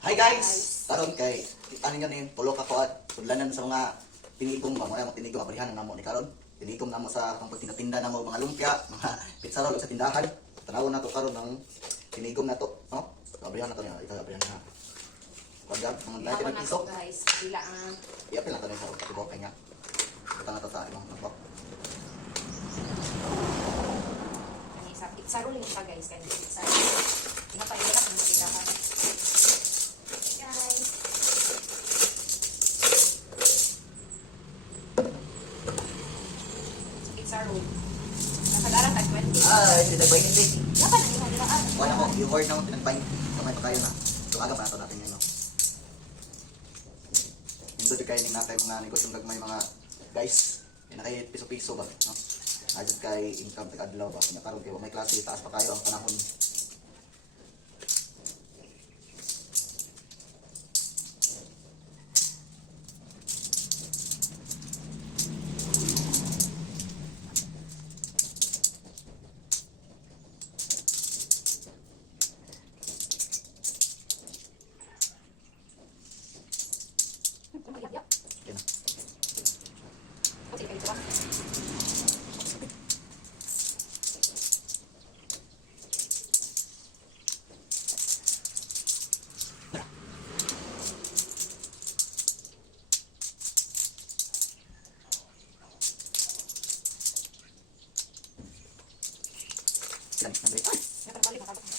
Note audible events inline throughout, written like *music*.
Hi guys! Karon kay ano nyo ni tulo ka ko at sudlanan sa mga tinigong ba mga tinigong abrihan na mo ni karon. Tinigong namo sa kung pagtinda na mo mga lumpia, mga pizza roll sa tindahan. Tanawon na to karon ng tinigong na to, no? Abrihan na to niya, ito abrihan na. Pagdab, mga Ako dati ng na piso. guys. Bila ang Iya ni sa tibo kanya. Ito na to sa imong nakok. ang isa. Pizza roll yung pa guys. Kaya pizza roll. Pinapahirap ang tindahan. Guys. Sa pizza roll. Nakadarat at 20. Ay, hindi nagbayin hindi. Dapat na. Wala ko, yung word na mo pinagbayin. Kamay pa kayo na. Tumaga pa na to natin yun, no? Hindi di kayo natin mga negosyong gagmay mga guys. Hindi na kayo piso-piso ba, no? Agad kay income tag adlaw ba. Kanya karon kayo may klase taas pa kayo ang panahon. Ba? Yan, nabay. Ay, nakapalik,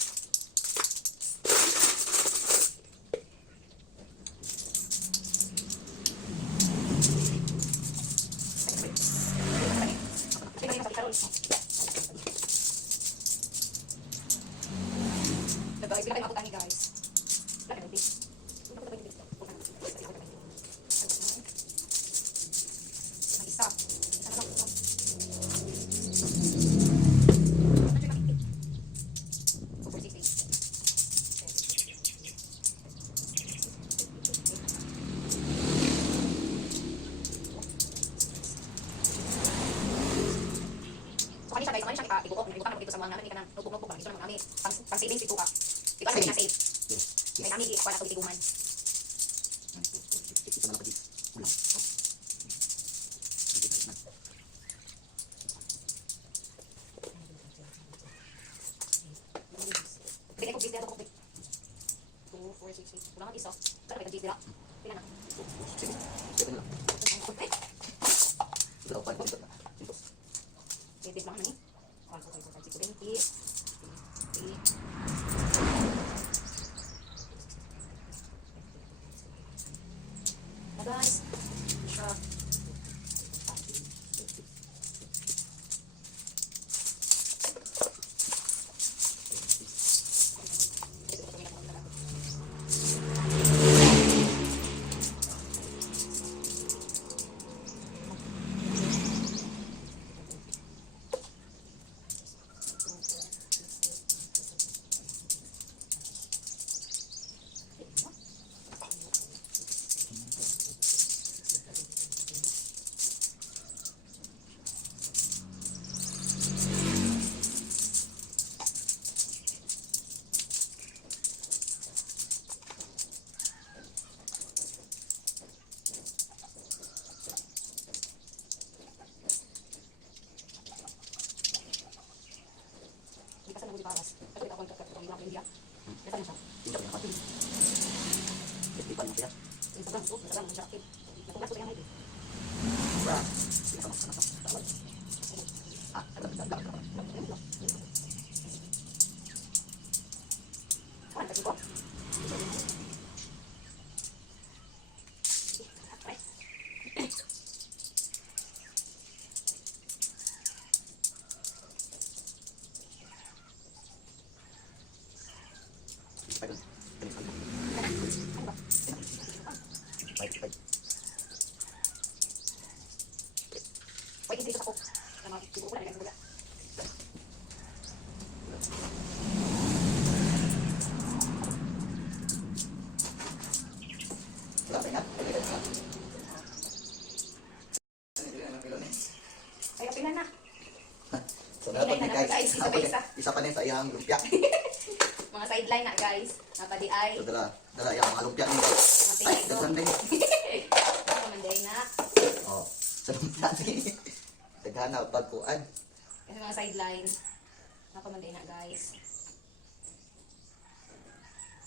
na mga namin, kanang notebook-notebook, parang dito naman kami, pang, pang savings dito ka. Di ba na save? Yes. May kami, ikuha na ito tiguman. Ito na pati. Ulam. Bigay ko bis dito ko. 2, 4, 6, 8. Wala nga iso. Pero may bis dito. Pila na. Sige. Ito na lang. Ito ito na. Ito. May bis lang na ni. 1, 2, 3, 4, 5, 6, siya. Instagram, oh, Instagram, siya. Natugas ko sa yan, Bra. Sige, sama, sama, sama. Tawag. Ah, ito na, ito na, ito na. Kuan kasi ko. Five lang. Five, five. Five, five. Pwede dito ako. Ano, siguro ko na nilagay sa Wala pa yan. Ay, pila na. So, dapat ni guys, Guys, isa pa isa. isa pa din sa iyang lumpia. *laughs* Mga sideline na guys. Napadi ay. So, dala, dala, yung mga lumpia niyo. Ay, Mapili do. daghan din. *laughs* Nakamanday na. Oh, sa lumpia niyo. *laughs* Daghan na, pagkuan. Kasi mga sideline. Nakamanday na guys.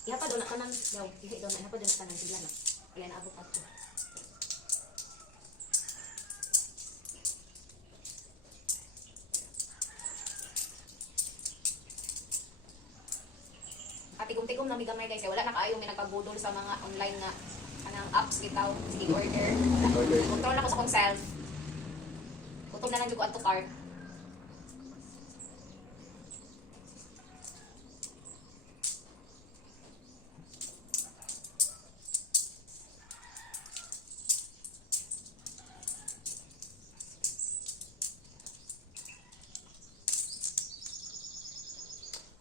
Iha pa doon na kanan. Yaw, iha doon na. Iha pa doon na kanan. Sigla na. Kaya naabot pa ito. Katigom-tigom na migamay guys. Wala na kaayo may nagpabudol sa mga online nga kanang apps bitaw. Sige order. Control ako sa kong self. Kutob na lang dyan ko ato card.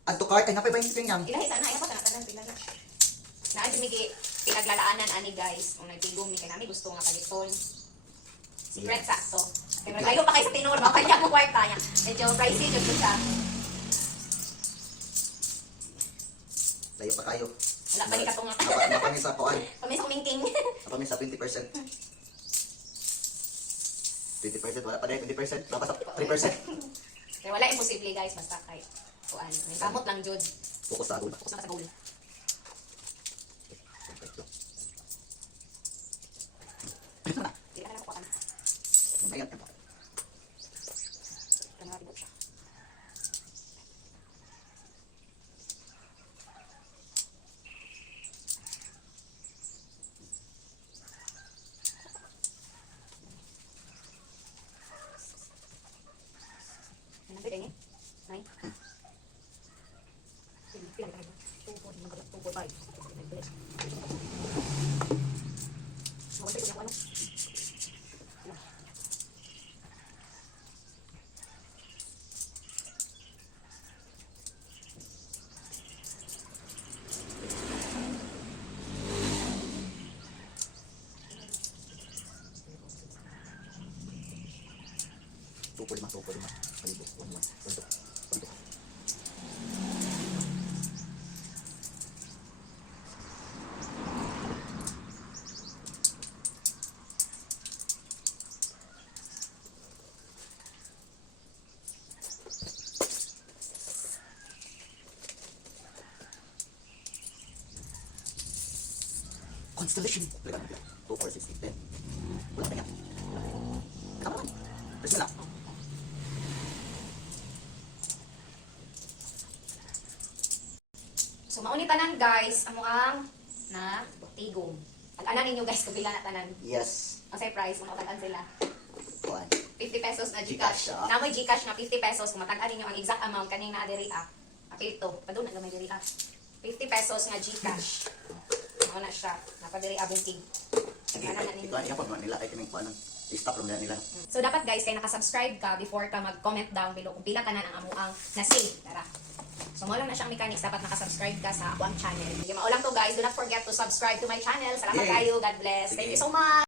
Adto cart, ay napay ba yung yang? Ilahi sana, ayaw pa ka na pila na. Naan si Miki, pinaglalaanan ani guys. Kung nagtigom ni kay nami gusto nga kalitol. Secret Yes. sakto. Pero kayo pa kayo sa tinor, baka kanya mo kwarta niya. Medyo pricey jud siya. Layo pa kayo. Wala pa ni katunga. Napa- Napami sa kuan. Kami sa kumingking. Napami sa 20%. 20%, wala pa rin 20%. Wala pa sa 3%. Pero wala imposible guys, basta kay kuan. May kamot lang jud. Focus sa agul. Focus na sa goal. Kuan. Ayan. Pila pila ka ba? Two Constellation. Wala ka. 2, 4, 6, 8, 10. Wala ka yan. Come on. Press lang. So mauni tanan guys, ang na tigom. Pag-anan ninyo guys, kabila na tanan. Yes. Ang surprise, kung matag sila. Kuan. 50 pesos na Gcash, Gcash. ah. Namoy Gcash na 50 pesos, kung matag ninyo ang exact amount kaning na adiri ah. Apito, padun na gamay diri ah. 50 pesos nga Gcash. Mao na siya, napadiri abong tig. Sige, na ninyo? ito ang ipag nila ay kining kuan. I-stop lang nila. So dapat guys, kay naka-subscribe ka before ka mag-comment down below kung pila ang amo ang na-save. Tara. So mo lang na siyang mechanics, dapat naka-subscribe ka sa akong channel. Sige, maulang to guys, do not forget to subscribe to my channel. Salamat Yay. kayo, God bless. Thank you so much.